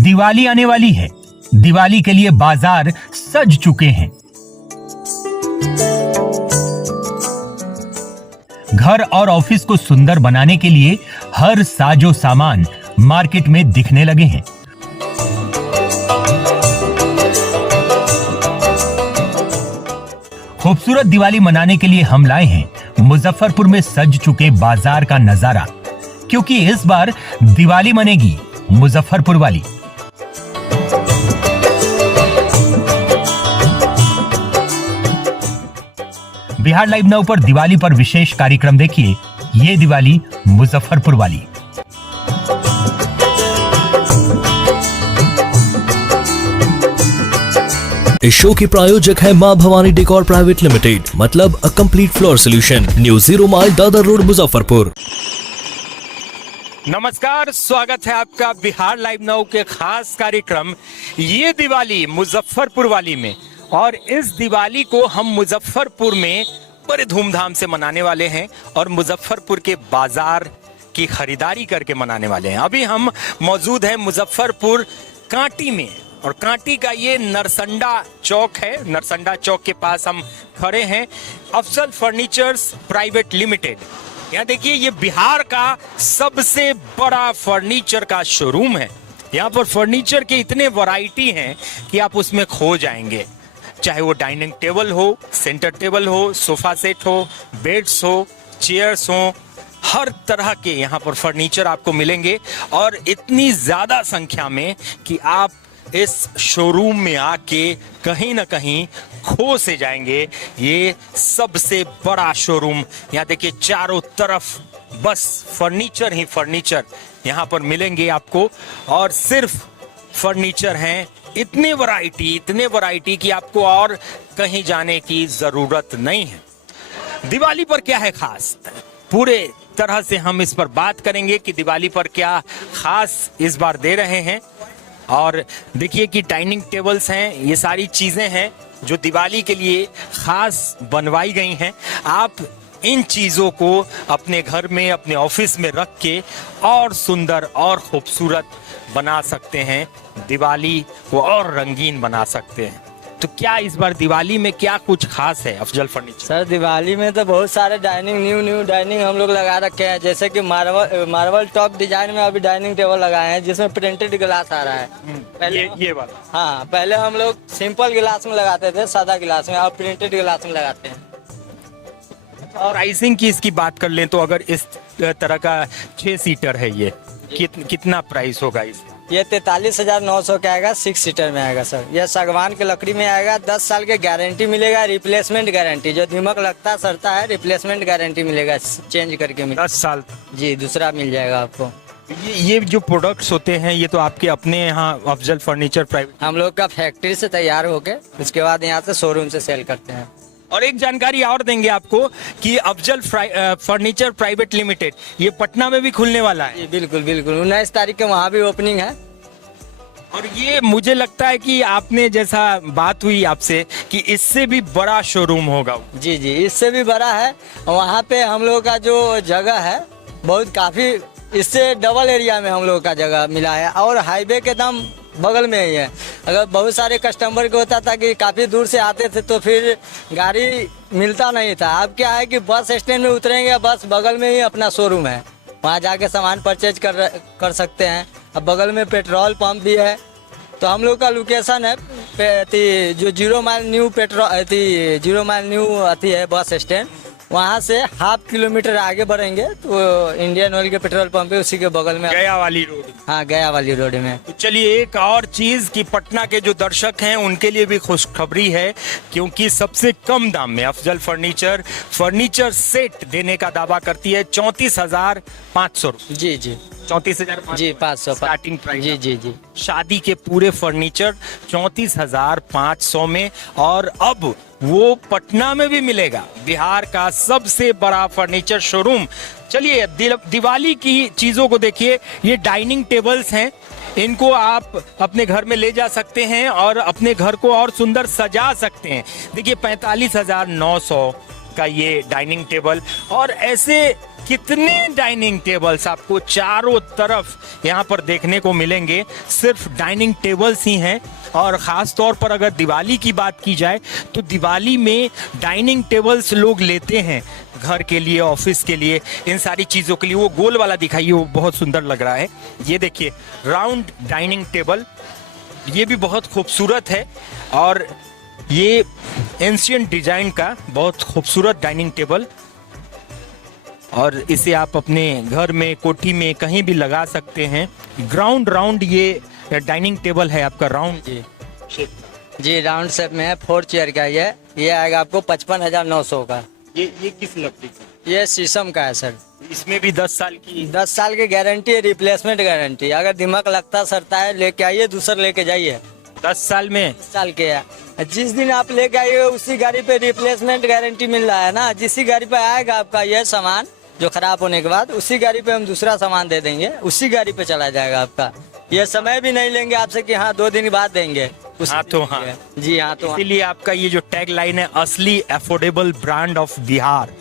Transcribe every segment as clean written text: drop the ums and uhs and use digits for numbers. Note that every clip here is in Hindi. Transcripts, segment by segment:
दिवाली आने वाली है। दिवाली के लिए बाजार सज चुके हैं। घर और ऑफिस को सुंदर बनाने के लिए हर साजो सामान मार्केट में दिखने लगे हैं। खूबसूरत दिवाली मनाने के लिए हम लाए हैं मुजफ्फरपुर में सज चुके बाजार का नजारा, क्योंकि इस बार दिवाली मनेगी मुजफ्फरपुर वाली। बिहार लाइव नाउ पर दिवाली पर विशेष कार्यक्रम देखिए, ये दिवाली मुजफ्फरपुर वाली। इस शो के प्रायोजक है मां भवानी डेकोर प्राइवेट लिमिटेड, मतलब a complete floor solution, new 0 mile Dadar road Muzaffarpur. नमस्कार, स्वागत है आपका बिहार लाइव नाउ के खास कार्यक्रम ये दिवाली मुजफ्फरपुर वाली में। और इस दिवाली को हम मुजफ्फरपुर में बड़े धूमधाम से मनाने वाले हैं और मुजफ्फरपुर के बाजार की खरीदारी करके मनाने वाले हैं। अभी हम मौजूद हैं मुजफ्फरपुर कांटी में, और कांटी का ये नरसंडा चौक है। नरसंडा चौक के पास हम खड़े हैं। अफजल फर्नीचर्स प्राइवेट लिमिटेड, यहाँ देखिए, ये बिहार का सबसे बड़ा फर्नीचर का शोरूम है। यहाँ पर फर्नीचर के इतने वैरायटी हैं कि आप उसमें खो जाएंगे। चाहे वो डाइनिंग टेबल हो, सेंटर टेबल हो, सोफा सेट हो, बेड्स हो, चेयर्स हो, हर तरह के यहाँ पर फर्नीचर आपको मिलेंगे। और इतनी ज्यादा संख्या में कि आप इस शोरूम में आके कहीं ना कहीं खो से जाएंगे। ये सबसे बड़ा शोरूम, यहाँ देखिए, चारों तरफ बस फर्नीचर ही फर्नीचर यहाँ पर मिलेंगे आपको। और सिर्फ फर्नीचर हैं, इतने वैरायटी कि आपको और कहीं जाने की जरूरत नहीं है। दिवाली पर क्या है खास, पूरे तरह से हम इस पर बात करेंगे कि दिवाली पर क्या खास इस बार दे रहे हैं। और देखिए कि डाइनिंग टेबल्स हैं, ये सारी चीजें हैं जो दिवाली के लिए खास बनवाई गई हैं। आप इन चीजों को अपने घर में, अपने ऑफिस में रख के और सुंदर और खूबसूरत बना सकते हैं, दिवाली को और रंगीन बना सकते हैं। तो क्या इस बार दिवाली में क्या कुछ खास है अफजल फर्नीचर? सर, दिवाली में तो बहुत सारे डाइनिंग न्यू डाइनिंग हम लोग लगा रखे हैं। जैसे कि मार्बल टॉप डिजाइन में अभी डाइनिंग टेबल लगाए हैं, जिसमें प्रिंटेड ग्लास आ रहा है। पहले ये वाला, हाँ, पहले हम लोग सिंपल गिलास में लगाते थे, सादा गिलास में, अब प्रिंटेड गिलास में लगाते हैं। और प्राइसिंग की इसकी बात कर लें तो अगर इस तरह का 6 सीटर है, ये कितना प्राइस होगा इसका? ये 43,900 का आएगा, 6 सीटर में आएगा सर। यह सागवान की लकड़ी में आएगा, 10 साल की गारंटी मिलेगा, रिप्लेसमेंट गारंटी। जो दीमक लगता सड़ता है, रिप्लेसमेंट गारंटी मिलेगा, चेंज करके मिलेगा 10 साल जी, दूसरा मिल जाएगा आपको। ये जो प्रोडक्ट्स होते हैं, ये तो आपके अपने यहाँ अफजल फर्नीचर प्राइवेट, हम लोग का फैक्ट्री से तैयार होके उसके बाद यहाँ से शोरूम से सेल करते हैं। और एक जानकारी और देंगे आपको कि अफजल फर्नीचर प्राइवेट लिमिटेड ये पटना में भी खुलने वाला है। बिल्कुल 19 तारीख के वहाँ भी ओपनिंग है। और ये मुझे लगता है कि आपने जैसा बात हुई आपसे कि इससे भी बड़ा शोरूम होगा। जी, इससे भी बड़ा है। वहाँ पे हम लोग का जो जगह है बहुत काफी, इससे डबल एरिया में हम लोग का जगह मिला है। और हाईवे के दम बगल में ही है। अगर बहुत सारे कस्टमर को होता था कि काफ़ी दूर से आते थे तो फिर गाड़ी मिलता नहीं था। अब क्या है कि बस स्टैंड में उतरेंगे, बस बगल में ही अपना शोरूम है, वहाँ जाके सामान परचेज कर सकते हैं। अब बगल में पेट्रोल पंप भी है। तो हम लोग का लोकेशन है जो 0 माइल न्यू आती है बस स्टैंड, वहाँ से ½ किलोमीटर आगे बढ़ेंगे तो इंडियन ऑयल के पेट्रोल पंप है, उसी के बगल में गया वाली रोड। हाँ, गया वाली रोड में। तो चलिए, एक और चीज कि पटना के जो दर्शक हैं उनके लिए भी खुशखबरी है, क्योंकि सबसे कम दाम में अफजल फर्नीचर सेट देने का दावा करती है 34,500। जी 34,500 स्टार्टिंग प्राइस। जी शादी के पूरे फर्नीचर 34,500 में। और अब वो पटना में भी मिलेगा, बिहार का सबसे बड़ा फर्नीचर शोरूम। चलिए, दिवाली की चीजों को देखिए। ये डाइनिंग टेबल्स हैं, इनको आप अपने घर में ले जा सकते हैं और अपने घर को और सुंदर सजा सकते हैं। देखिए, 45,900 का ये डाइनिंग टेबल। और ऐसे कितने डाइनिंग टेबल्स आपको चारों तरफ यहाँ पर देखने को मिलेंगे। सिर्फ डाइनिंग टेबल्स ही हैं। और ख़ास तौर पर अगर दिवाली की बात की जाए तो दिवाली में डाइनिंग टेबल्स लोग लेते हैं घर के लिए, ऑफिस के लिए, इन सारी चीज़ों के लिए। वो गोल वाला दिखाइए, वो बहुत सुंदर लग रहा है। ये देखिए राउंड डाइनिंग टेबल, ये भी बहुत खूबसूरत है और ये एंशियंट डिजाइन का बहुत खूबसूरत डाइनिंग टेबल। और इसे आप अपने घर में, कोठी में, कहीं भी लगा सकते हैं। राउंड ये डाइनिंग टेबल है आपका, राउंड जी राउंड शेप में है, 4 चेयर का ये आएगा आपको 55,900 का। ये किस लकड़ी का? ये शीशम का है सर। इसमें भी 10 साल की 10 साल की गारंटी है, रिप्लेसमेंट गारंटी। अगर दिमाग लगता सड़ता है लेके आइए, दूसरा लेके जाइए। 10 साल में 10 साल के है। जिस दिन आप लेके आइए उसी गाड़ी पे रिप्लेसमेंट गारंटी मिल रहा है ना। जिस गाड़ी पे आएगा आपका यह सामान जो खराब होने के बाद, उसी गाड़ी पे हम दूसरा सामान दे देंगे, उसी गाड़ी पे चला जाएगा आपका। ये समय भी नहीं लेंगे आपसे कि हाँ 2 दिन बाद देंगे। हाँ तो हाँ जी हाँ तो इसीलिए आपका ये जो टैग लाइन है, असली अफोर्डेबल ब्रांड ऑफ बिहार,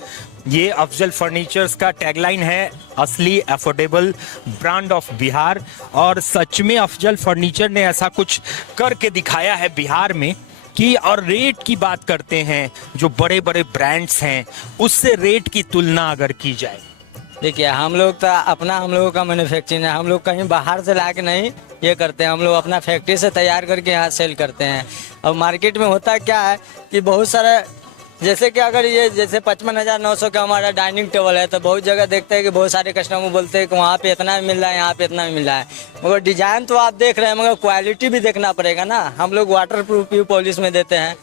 ये अफजल फर्नीचर्स का टैगलाइन है, असली अफोर्डेबल ब्रांड ऑफ बिहार। और सच में अफजल फर्नीचर ने ऐसा कुछ करके दिखाया है बिहार में कि, और रेट की बात करते हैं, जो बड़े बड़े ब्रांड्स हैं उससे रेट की तुलना अगर की जाए, देखिए हम लोग तो अपना, हम लोगों का मैन्युफैक्चरिंग है। हम लोग कहीं बाहर से ला के नहीं ये करते हैं, हम लोग अपना फैक्ट्री से तैयार करके यहाँ सेल करते हैं। और मार्केट में होता क्या है कि बहुत सारा, जैसे कि अगर ये जैसे 55,900 का हमारा डाइनिंग टेबल है, तो बहुत जगह देखते हैं कि बहुत सारे कस्टमर बोलते हैं कि वहाँ पे इतना मिल रहा है, यहाँ पे इतना मिल रहा है। मगर डिजाइन तो आप देख रहे हैं, मगर क्वालिटी भी देखना पड़ेगा ना। हम लोग वाटर प्रूफ पॉलिश में देते हैं।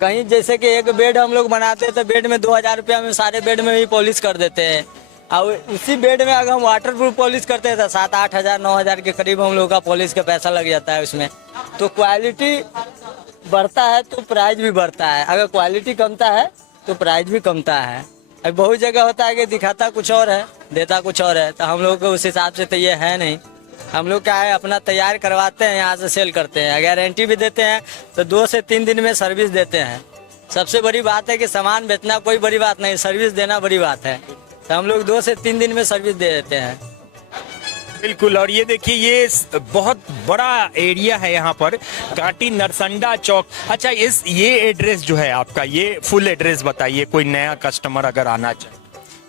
कहीं जैसे कि एक बेड हम लोग बनाते हैं तो बेड में 2,000 रुपया में सारे बेड में ही पॉलिश कर देते हैं। और उसी बेड में अगर हम वाटर प्रूफ पॉलिश करते हैं तो 7-8 हज़ार 9 हज़ार के करीब हम लोग का पॉलिश का पैसा लग जाता है उसमें। तो क्वालिटी बढ़ता है तो प्राइस भी बढ़ता है, अगर क्वालिटी कमता है तो प्राइस भी कमता है। अब बहुत जगह होता है कि दिखाता कुछ और है, देता कुछ और है, तो हम लोग को उस हिसाब से तो ये है नहीं। हम लोग क्या है, अपना तैयार करवाते हैं, यहाँ से सेल करते हैं, गारंटी भी देते हैं, तो 2 से 3 दिन में सर्विस देते हैं। सबसे बड़ी बात है कि सामान बेचना कोई बड़ी बात नहीं, सर्विस देना बड़ी बात है। तो हम लोग 2 से 3 दिन में सर्विस दे देते हैं। बिल्कुल। और ये देखिए ये बहुत बड़ा एरिया है यहाँ पर, कांटी नरसंडा चौक। अच्छा, ये एड्रेस जो है आपका, ये फुल एड्रेस बताइए, कोई नया कस्टमर अगर आना चाहे।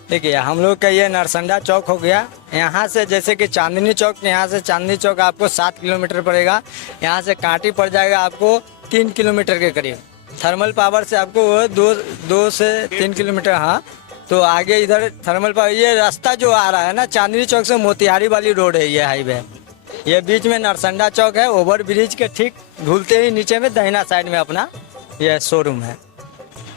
देखिए हम लोग का ये नरसंडा चौक हो गया, यहाँ से जैसे कि चांदनी चौक, यहाँ से चांदनी चौक आपको 7 किलोमीटर पड़ेगा। यहाँ से कांटी पड़ जाएगा आपको 3 किलोमीटर के करीब। थर्मल पावर से आपको 2 से 3 किलोमीटर। हाँ, तो आगे इधर थर्मल पावर, ये रास्ता जो आ रहा है ना चांदनी चौक से मोतिहारी वाली रोड है, ये हाईवे। ये बीच में नरसंडा चौक है, ओवर ब्रिज के ठीक ढूलते ही नीचे में दाहिना साइड में अपना ये शोरूम है।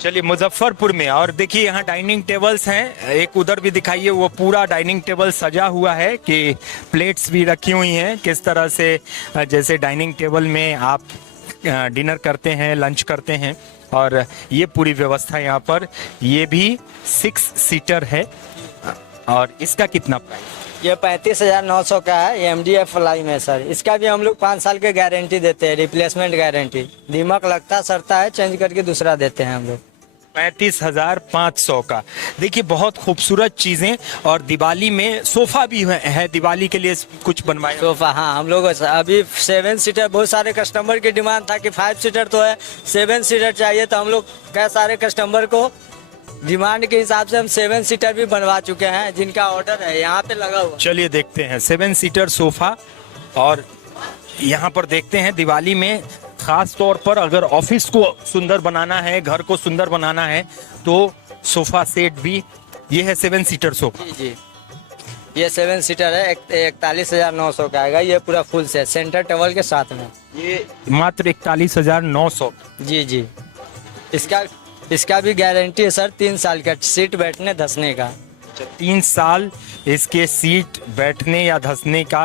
चलिए मुजफ्फरपुर में। और देखिए यहाँ डाइनिंग टेबल्स हैं, एक उधर भी दिखाइए, वो पूरा डाइनिंग टेबल सजा हुआ है कि प्लेट्स भी रखी हुई हैं, किस तरह से जैसे डाइनिंग टेबल में आप डिनर करते हैं, लंच करते हैं। और ये पूरी व्यवस्था यहाँ पर, ये भी 6 सीटर है। और इसका कितना प्राइस? ये 35,900 का है, ये MDF लाइन है सर। इसका भी हम लोग 5 साल के गारंटी देते हैं, रिप्लेसमेंट गारंटी। दीमक लगता सड़ता है, चेंज करके दूसरा देते हैं हम लोग। 35,500 का। देखिए बहुत खूबसूरत चीजें। और दिवाली में सोफा भी है, दिवाली के लिए कुछ बनवाया सोफा। हाँ, हम लोग अभी 7 सीटर, बहुत सारे कस्टमर की डिमांड था कि 5 सीटर तो है, 7 सीटर चाहिए, तो हम लोग कई सारे कस्टमर को डिमांड के हिसाब से हम 7 सीटर भी बनवा चुके हैं, जिनका ऑर्डर है यहाँ पे लगा हुआ। चलिए देखते हैं 7 सीटर सोफा। और यहाँ पर देखते हैं दिवाली में खास तौर पर अगर ऑफिस को सुंदर बनाना है, घर को सुंदर बनाना है, तो सोफा सेट भी ये है 7 सीटर सोफा। जी, ये 7 सीटर है, 41,900 का आएगा। ये पूरा फुल सेट सेंटर टेबल के साथ में, ये मात्र 41,900। जी। इसका भी गारंटी है सर, 3 साल का, सीट बैठने धसने का। 3 साल इसके सीट बैठने या धंसने का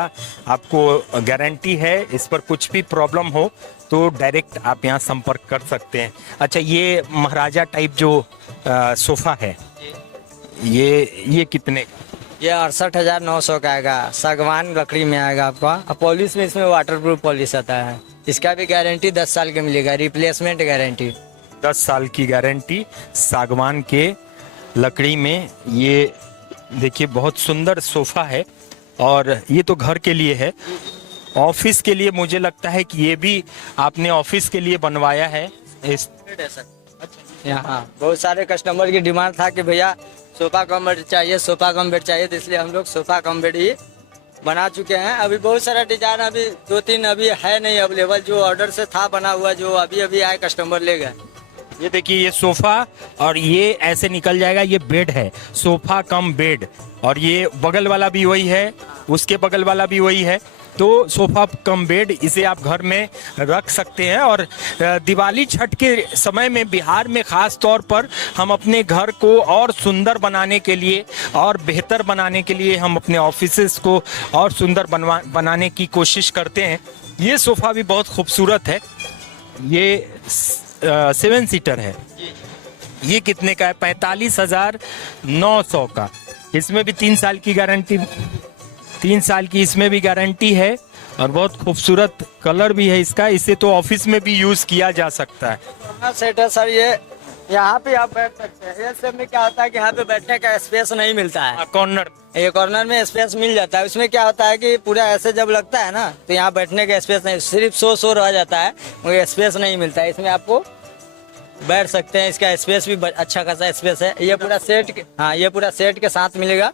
आपको गारंटी है। इस पर कुछ भी प्रॉब्लम हो तो डायरेक्ट आप यहाँ संपर्क कर सकते हैं। अच्छा, ये महाराजा टाइप जो सोफा है, ये कितने का? ये 68,900 का आएगा, सागवान लकड़ी में आएगा आपका। और पॉलिश में इसमें वाटर प्रूफ पॉलिश आता है। इसका भी गारंटी 10 साल की मिलेगा, रिप्लेसमेंट गारंटी। 10 साल की गारंटी, सागवान के लकड़ी में ये देखिए बहुत सुंदर सोफा है और ये तो घर के लिए है। ऑफिस के लिए मुझे लगता है कि ये भी आपने ऑफिस के लिए बनवाया है। इस यहाँ बहुत सारे कस्टमर की डिमांड था कि भैया सोफा कम बेड चाहिए, सोफा कम बेड चाहिए, तो इसलिए हम लोग सोफा कम बेड ही बना चुके हैं। अभी बहुत सारा डिजाइन अभी 2-3 अभी है नहीं अवेलेबल, जो ऑर्डर से था बना हुआ, जो अभी अभी आए कस्टमर ले गए। ये देखिए ये सोफा और ये ऐसे निकल जाएगा, ये बेड है, सोफा कम बेड। और ये बगल वाला भी वही है, उसके बगल वाला भी वही है। तो सोफा कम बेड, इसे आप घर में रख सकते हैं। और दिवाली छठ के समय में बिहार में खास तौर पर हम अपने घर को और सुंदर बनाने के लिए और बेहतर बनाने के लिए हम अपने ऑफिसेस को और सुंदर बनाने की कोशिश करते हैं। ये सोफा भी बहुत खूबसूरत है, ये 7 सीटर है। ये कितने का है? 45,900 का। इसमें भी 3 साल की गारंटी, 3 साल की इसमें भी गारंटी है और बहुत खूबसूरत कलर भी है इसका। इसे तो ऑफिस में भी यूज किया जा सकता है। सेट है सर, ये यहाँ पे आप बैठ सकते हैं। ये सब में क्या होता है कि यहाँ पे बैठने का स्पेस नहीं मिलता है, कॉर्नर, ये कॉर्नर में स्पेस मिल जाता है। उसमें क्या होता है कि पूरा ऐसे जब लगता है ना, तो यहाँ बैठने का स्पेस नहीं, सिर्फ शो रह जाता है, मगर स्पेस नहीं मिलता है। इसमें आपको बैठ सकते हैं, इसका स्पेस भी अच्छा खासा स्पेस है। ये पूरा सेट के, हाँ ये पूरा सेट के साथ मिलेगा।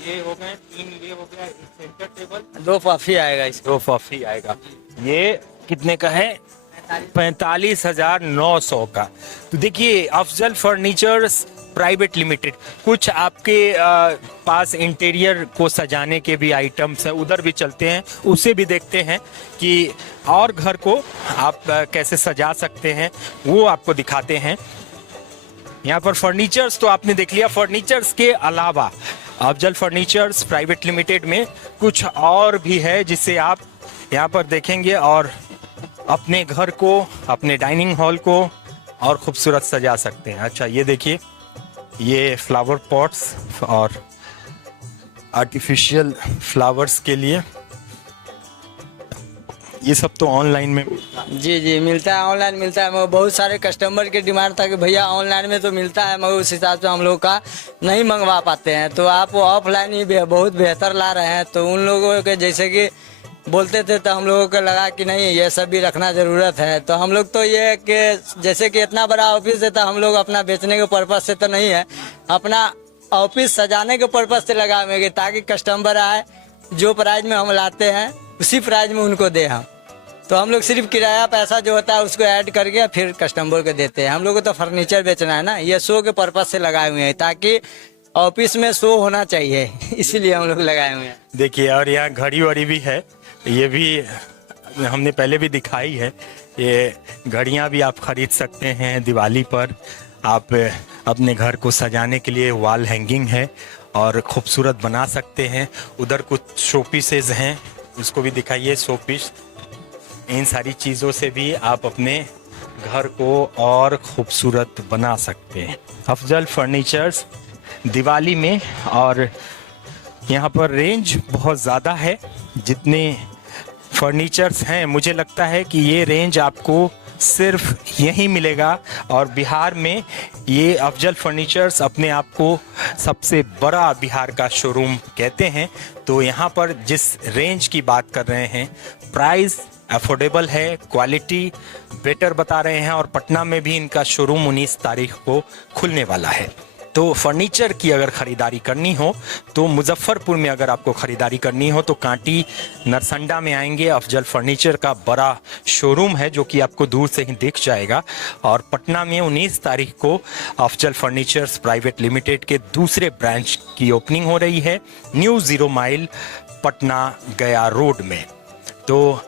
ये हो गए 3, ये हो गया सेंटर टेबल, 2 पफी आएगा इसको, 2 पफी आएगा। ये कितने का है? 45,900 का। तो देखिए अफजल फर्नीचर्स प्राइवेट लिमिटेड, कुछ आपके पास इंटीरियर को सजाने के भी आइटम्स हैं, उधर भी चलते हैं, उसे भी देखते हैं कि और घर को आप कैसे सजा सकते हैं, वो आपको दिखाते हैं। यहाँ पर फर्नीचर्स तो आपने देख लिया। फर्नीचर्स के अलावा अफजल फर्नीचर्स प्राइवेट लिमिटेड में कुछ और भी है जिसे आप यहाँ पर देखेंगे और अपने घर को, अपने डाइनिंग हॉल को और खूबसूरत सजा सकते हैं। अच्छा ये देखिए, ये फ्लावर पॉट्स और आर्टिफिशियल फ्लावर्स के लिए, ये सब तो ऑनलाइन में जी मिलता है, ऑनलाइन मिलता है। मगर बहुत सारे कस्टमर की डिमांड था कि भैया ऑनलाइन में तो मिलता है, मगर उस हिसाब से हम लोग का नहीं मंगवा पाते हैं, तो आप ऑफलाइन ही बहुत बेहतर ला रहे हैं। तो उन लोगों के जैसे कि बोलते थे, तो हम लोगों को लगा कि नहीं ये सब भी रखना ज़रूरत है। तो हम लोग तो ये कि जैसे कि इतना बड़ा ऑफिस है, तो हम लोग अपना बेचने के पर्पज़ से तो नहीं है, अपना ऑफिस सजाने के पर्पज़ से लगाएंगे, ताकि कस्टमर आए, जो प्राइस में हम लाते हैं उसी प्राइस में उनको दे हम। तो हम लोग सिर्फ किराया पैसा जो होता है उसको ऐड करके फिर कस्टमर को देते हैं। हम लोग को तो फर्नीचर बेचना है ना, ये शो के पर्पज़ से लगाए हुए हैं, ताकि ऑफिस में शो होना चाहिए, इसीलिए हम लोग लगाए हुए हैं। देखिए, और यहाँ घड़ी वड़ी भी है, ये भी हमने पहले भी दिखाई है। ये घड़ियाँ भी आप खरीद सकते हैं दिवाली पर। आप अपने घर को सजाने के लिए वॉल हैंगिंग है और खूबसूरत बना सकते हैं। उधर कुछ शो पीसेज हैं, उसको भी दिखाइए, शो पीस। इन सारी चीज़ों से भी आप अपने घर को और खूबसूरत बना सकते हैं। अफजल फर्नीचर्स दिवाली में, और यहाँ पर रेंज बहुत ज़्यादा है। जितने फर्नीचर्स हैं, मुझे लगता है कि ये रेंज आपको सिर्फ यहीं मिलेगा। और बिहार में ये अफजल फर्नीचर्स अपने आप को सबसे बड़ा बिहार का शोरूम कहते हैं। तो यहाँ पर जिस रेंज की बात कर रहे हैं, प्राइस अफोर्डेबल है, क्वालिटी बेटर बता रहे हैं। और पटना में भी इनका शोरूम 19 तारीख को खुलने वाला है। तो फर्नीचर की अगर ख़रीदारी करनी हो तो मुजफ्फरपुर में अगर आपको ख़रीदारी करनी हो तो कांटी नरसंडा में आएंगे। अफजल फर्नीचर का बड़ा शोरूम है जो कि आपको दूर से ही दिख जाएगा। और पटना में 19 तारीख को अफजल फर्नीचर्स प्राइवेट लिमिटेड के दूसरे ब्रांच की ओपनिंग हो रही है, न्यू 0 माइल पटना गया रोड में। तो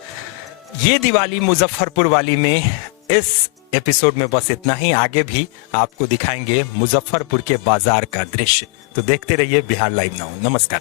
ये दिवाली मुजफ्फरपुर वाली में इस एपिसोड में बस इतना ही। आगे भी आपको दिखाएंगे मुजफ्फरपुर के बाजार का दृश्य। तो देखते रहिए बिहार लाइव नाउ। नमस्कार।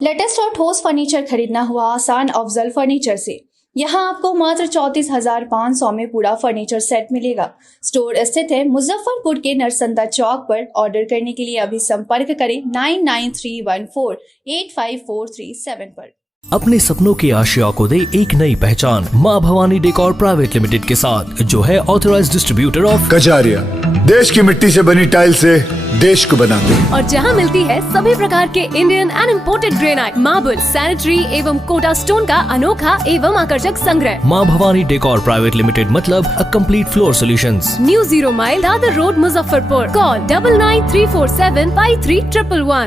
लेटेस्ट और ठोस फर्नीचर खरीदना हुआ आसान अफजल फर्नीचर से। यहाँ आपको मात्र 34,500 में पूरा फर्नीचर सेट मिलेगा। स्टोर स्थित है मुजफ्फरपुर के नरसंदा चौक पर। ऑर्डर करने के लिए अभी संपर्क करें 9931485437 पर। अपने सपनों की आशिया को दे एक नई पहचान माँ भवानी डेकोर प्राइवेट लिमिटेड के साथ, जो है ऑथराइज्ड डिस्ट्रीब्यूटर ऑफ कजारिया। देश की मिट्टी से बनी टाइल से देश को बनाते हैं। और जहां मिलती है सभी प्रकार के Indian and imported granite, marble, sanitary एवं कोटा स्टोन का अनोखा एवं आकर्षक संग्रह। माँ भवानी डेकोर प्राइवेट लिमिटेड मतलब a complete floor solutions. New 0 mile Dadar road Muzaffarpur. Call 9934753111।